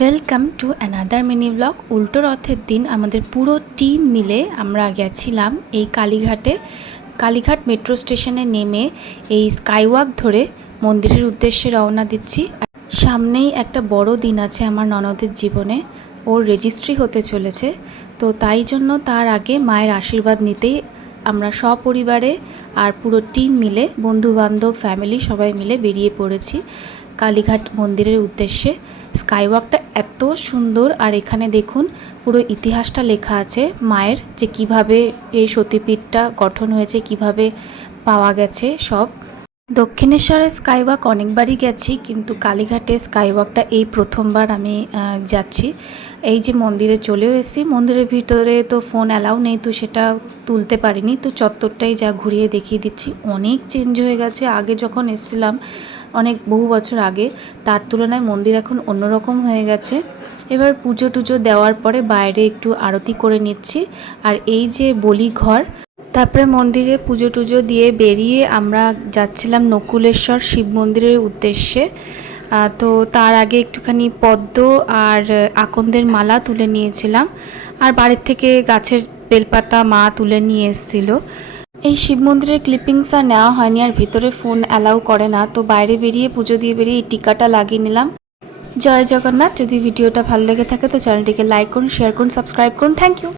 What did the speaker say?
Welcome to another mini blog. উল্টো রথের দিন আমাদের পুরো টিম মিলে আমরা গেছিলাম এই কালীঘাট মেট্রো স্টেশনে নেমে এই স্কাইওয়াক ধরে মন্দিরের উদ্দেশ্যে রওনা দিচ্ছি। সামনেই একটা বড় দিন আছে আমার ননদের জীবনে, ওর রেজিস্ট্রি হতে চলেছে। তো তাই জন্য তার আগে মায়ের আশীর্বাদ নিতেই আমরা সপরিবারে আর পুরো টিম মিলে, বন্ধুবান্ধব, ফ্যামিলি সবাই মিলে বেরিয়ে পড়েছি কালীঘাট মন্দিরের উদ্দেশ্যে। স্কাইওয়াকটা এত সুন্দর, আর এখানে দেখুন পুরো ইতিহাসটা লেখা আছে মায়ের, যে কিভাবে এই সতীপীঠটা গঠন হয়েছে, কিভাবে পাওয়া গেছে সব। দক্ষিণেশ্বরের স্কাইওয়াক অনেকবারই গেছি, কিন্তু কালীঘাটে স্কাইওয়াকটা এই প্রথমবার আমি যাচ্ছি। এই যে মন্দিরে চলেও এসেছি, মন্দিরের ভিতরে তো ফোন অ্যালাউ নেই, তো সেটা তুলতে পারিনি। তো চত্বরটাই যা ঘুরিয়ে দেখিয়ে দিচ্ছি, অনেক চেঞ্জ হয়ে গেছে। আগে যখন এসেছিলাম অনেক বহু বছর আগে, তার তুলনায় মন্দির এখন অন্যরকম হয়ে গেছে। এবার পুজো টুজো দেওয়ার পরে বাইরে একটু আরতি করে নিচ্ছি। আর এই যে বলি ঘর, তারপরে মন্দিরে পুজো টুজো দিয়ে বেরিয়ে আমরা যাচ্ছিলাম নকুলেশ্বর শিব মন্দিরের উদ্দেশ্যে। তো তার আগে একটুখানি পদ্ম আর আকন্দের মালা তুলে নিয়েছিলাম, আর বাড়ির থেকে গাছের বেলপাতা মা তুলে নিয়ে এসেছিল। এই শিব মন্দিরের ক্লিপিংস আর নেওয়া হয়নি, আর ভিতরে ফোন অ্যালাউ করে না। তো বাইরে বেরিয়ে পুজো দিয়ে বেরিয়ে এই টিকাটা লাগিয়ে নিলাম। জয় জগন্নাথ। যদি ভিডিওটা ভালো লেগে থাকে তো চ্যানেলটিকে লাইক করুন, শেয়ার করুন, সাবস্ক্রাইব করুন। Thank you.